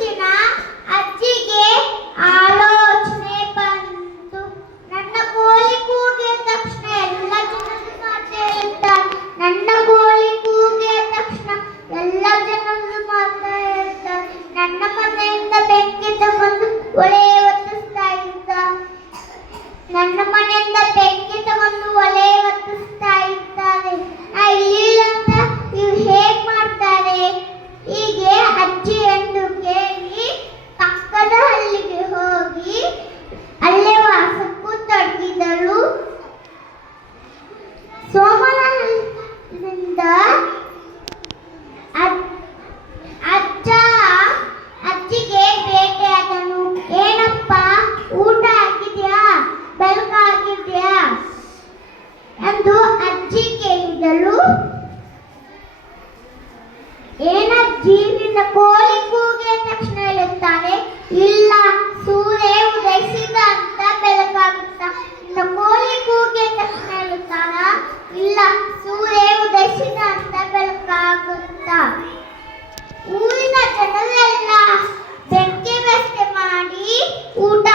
ದಿನ ಅಜ್ಜಿಗೆ ಆಲೋಚನೆ ಬಂತು. ನನ್ನ ಕೋಳಿ ಕೂಗಿದ ತಕ್ಷಣ ಎಲ್ಲ ಜನರು ಮಾತೇ ಹೇಳ್ತಾರೆ. ನನ್ನ ಕೋಳಿ ಕೂಗಿದ ತಕ್ಷಣ ಎಲ್ಲ ಜನರು ಮಾತಾ ಹೇಳ್ತಾರೆ. ನನ್ನ ಮನೆಯಿಂದ ಬೆಂಕಿ ತಗೊಂಡು ಒಲೆ ಹೊತ್ತಿಸ್ತಾ ಇದ್ದ. ನನ್ನ ಮನೆಯಿಂದ ಬೆಂಕಿ ತಗೊಂಡು ಒಲೆ ಹೊತ್ತಿಸ್ತಾ ಇದ್ದಾರೆ. ನಾ ಇಲ್ಲಿ ಅಂತ ಇವ್ರು ಹೇಗ್ ಮಾಡ್ತಾರೆ? ಹೀಗೆ ಅಜ್ಜಿ ಎಂದು ಕೇಳಿ ಪಕ್ಕದ ಹಳ್ಳಿಗೆ ಹೋಗಿ ಅಲ್ಲೇ ವಾಸಕ್ಕೂ ತೊಡಗಿದಳು. ಸೋಮನಹಳ್ಳಿಯಿಂದ ಅಜ್ಜ ಅಜ್ಜಿಗೆ ಭೇಟಿಯಾದನು. ಏನಪ್ಪ, ಊಟ ಆಗಿದ್ಯಾ, ಬೆಳಕಾಗಿದ್ಯಾ ಎಂದು ಅಜ್ಜಿ ಕೇಳಿದಳು. ಏನಜ್ಜಿ, ನಿನ್ನ ಕೋಳಿ ಕೂಗಿದ ತಕ್ಷಣ ಹೇಳುತ್ತಾನೆ, ಇಲ್ಲ ಸೂರ್ಯ ಉದಯಿಸಿದ ಅಂತ ಬೆಳಕಾಗುತ್ತ. ನಿನ್ನ ಕೋಳಿ ಕೂಗಿದ ತಕ್ಷಣ ಹೇಳುತ್ತಾನ, ಇಲ್ಲ ಸೂರ್ಯ ಉದಯಿಸಿದ ಅಂತ ಬೆಳಕಾಗುತ್ತ. ಊರಿನ ಜನರೆಲ್ಲ ಬೆಂಕಿ ಬೆಸ್ಗೆ ಮಾಡಿ ಊಟ